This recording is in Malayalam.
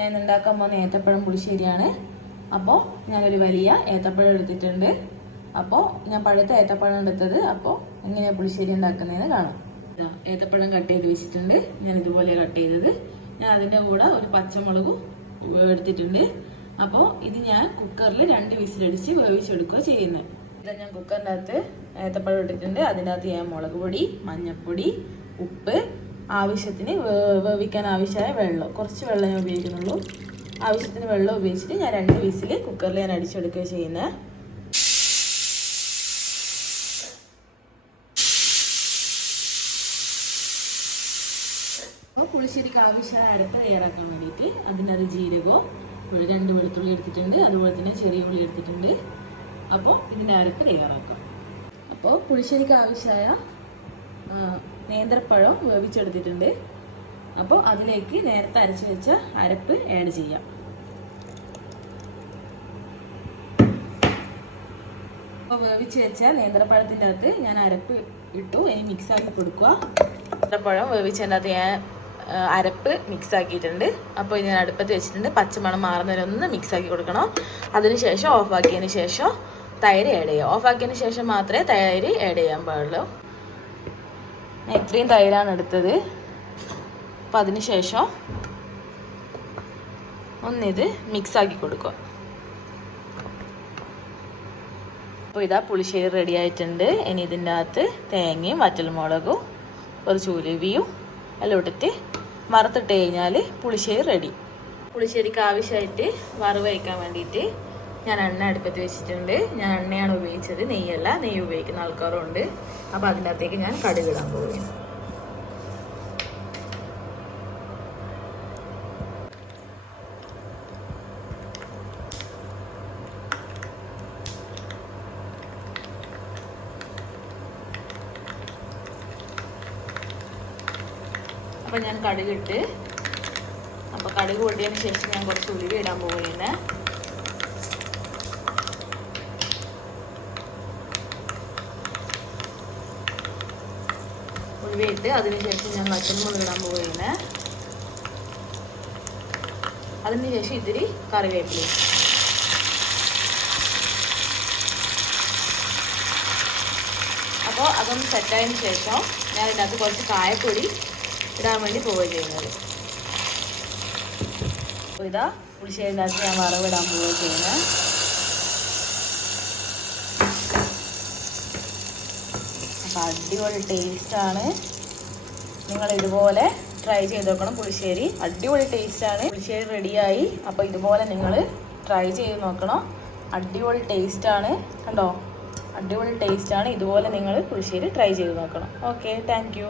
ഞാൻ ഉണ്ടാക്കാൻ പോകുന്ന ഏത്തപ്പഴം പുളിശ്ശേരിയാണ് അപ്പോൾ ഞാനൊരു വലിയ ഏത്തപ്പഴം എടുത്തിട്ടുണ്ട്. അപ്പോൾ ഞാൻ പഴുത്ത ഏത്തപ്പഴം എടുത്തത്. അപ്പോൾ എങ്ങനെയാണ് പുളിശ്ശേരി ഉണ്ടാക്കുന്നതെന്ന് കാണാം. ഏത്തപ്പഴം കട്ട് ചെയ്ത് വെച്ചിട്ടുണ്ട്. ഞാൻ ഇതുപോലെ കട്ട് ചെയ്തത്. ഞാൻ അതിന്റെ കൂടെ ഒരു പച്ചമുളകും എടുത്തിട്ടുണ്ട്. അപ്പോൾ ഇത് ഞാൻ കുക്കറിൽ രണ്ട് വിസിലടിച്ച് വേവിച്ചെടുക്കുക ചെയ്യുന്നത്. ഇതാ ഞാൻ കുക്കറിന്റെ അകത്ത് ഏത്തപ്പഴം ഇട്ടിട്ടുണ്ട്. അതിന്റെ അകത്ത് ഞാൻ മുളക് പൊടി മഞ്ഞൾപ്പൊടി ഉപ്പ് ആവശ്യത്തിന് വേവിക്കാൻ ആവശ്യമായ വെള്ളം കുറച്ച് വെള്ളം ഞാൻ ഉപയോഗിക്കുന്നുള്ളൂ. ആവശ്യത്തിന് വെള്ളം ഉപയോഗിച്ചിട്ട് ഞാൻ രണ്ട് വിസിൽ കുക്കറിൽ ഞാൻ അടിച്ചെടുക്കുക ചെയ്യുന്നത് പുളിശ്ശേരിക്ക് ആവശ്യമായ അരപ്പ് തയ്യാറാക്കാൻ വേണ്ടിയിട്ട് അതിനകത്ത് ജീരകവും രണ്ട് വെളുത്തുള്ളി എടുത്തിട്ടുണ്ട്. അതുപോലെ തന്നെ ചെറിയ ഉള്ളി എടുത്തിട്ടുണ്ട്. അപ്പോൾ ഇതിന്റെ അരപ്പ് തയ്യാറാക്കാം. അപ്പോൾ പുളിശ്ശേരിക്ക് ആവശ്യമായ നേന്ത്രപ്പഴം വേവിച്ചെടുത്തിട്ടുണ്ട്. അപ്പോൾ അതിലേക്ക് നേരത്തെ അരച്ച് വെച്ച അരപ്പ് ആഡ് ചെയ്യാം. അപ്പോൾ വേവിച്ച് വെച്ച നേന്ത്രപ്പഴത്തിന്റെ അകത്ത് ഞാൻ അരപ്പ് ഇട്ടു. ഇനി മിക്സാക്കി കൊടുക്കുക. നേന്ത്രപ്പഴം വേവിച്ചതിന്റെ അകത്ത് ഞാൻ അരപ്പ് മിക്സ് ആക്കിയിട്ടുണ്ട്. അപ്പോൾ ഞാൻ അടുപ്പത്ത് വെച്ചിട്ടുണ്ട്. പച്ചമണം മാറുന്നവരെ ഒന്ന് മിക്സ് ആക്കി കൊടുക്കണം. അതിനുശേഷം ഓഫ് ആക്കിയതിന് ശേഷം തൈര് ആഡ് ചെയ്യാം. ഓഫാക്കിയതിന് ശേഷം മാത്രമേ തൈര് ആഡ് ചെയ്യാൻ പാടുള്ളൂ. ഞാൻ ഇത്രയും തൈരാണ് എടുത്തത്. അപ്പം അതിന് ശേഷം ഒന്നിത് മിക്സ് ആക്കി കൊടുക്കുക. അപ്പോൾ ഇതാ പുളിശ്ശേരി റെഡി ആയിട്ടുണ്ട്. ഇനി ഇതിന്റെ അകത്ത് തേങ്ങയും വറ്റൽമുളകും കുറച്ച് ഉലുവിയും എല്ലാം ഇട്ടിട്ട് വറുത്തിട്ട് കഴിഞ്ഞാൽ പുളിശ്ശേരി റെഡി പുളിശ്ശേരിക്ക് ആവശ്യമായിട്ട് വറവ് വയ്ക്കാൻ വേണ്ടിയിട്ട് ഞാൻ എണ്ണ അടുപ്പത്ത് വെച്ചിട്ടുണ്ട്. ഞാൻ എണ്ണയാണ് ഉപയോഗിച്ചത്. നെയ്യല്ല. നെയ്യ് ഉപയോഗിക്കുന്ന ആൾക്കാരും ഉണ്ട് അപ്പോൾ അതിന്റെ അകത്തേക്ക് ഞാൻ കടുകിടാൻ പോവുകയാണ്. അപ്പോൾ ഞാൻ കടുകിട്ട് അപ്പോൾ കടുക് പൊട്ടിയതിന് ശേഷം ഞാൻ കുറച്ച് ഉലുവ ഇടാൻ പോവുകയാണ്. ഉലുവയിട്ട് അതിനുശേഷം ഞാൻ വറ്റൽമുളക് ഇടാൻ പോവുകയാണ്. അതിനുശേഷം ഇത്തിരി കറിവേപ്പില അപ്പോൾ അതൊന്ന് സെറ്റായതിനു ശേഷം ഞാൻ ഇതിനകത്ത് കുറച്ച് കായപ്പൊടി ഇടാൻ വേണ്ടി പോവുക ചെയ്യുന്നത്. അപ്പോൾ ഇതാ പുളിശ്ശേരിനകത്ത് ഞാൻ വറവിടാൻ പോവുകയാണ് ചെയ്യുന്നത്. അടിപൊളി ടേസ്റ്റാണ് നിങ്ങൾ ഇതുപോലെ ട്രൈ ചെയ്ത് നോക്കണം പുളിശ്ശേരി. അടിപൊളി ടേസ്റ്റാണ് പുളിശ്ശേരി റെഡിയായി അപ്പോൾ ഇതുപോലെ നിങ്ങൾ ട്രൈ ചെയ്ത് നോക്കണം. അടിപൊളി ടേസ്റ്റാണ് കണ്ടോ? അടിപൊളി ടേസ്റ്റാണ് ഇതുപോലെ നിങ്ങൾ പുളിശ്ശേരി ട്രൈ ചെയ്ത് നോക്കണം. Okay thank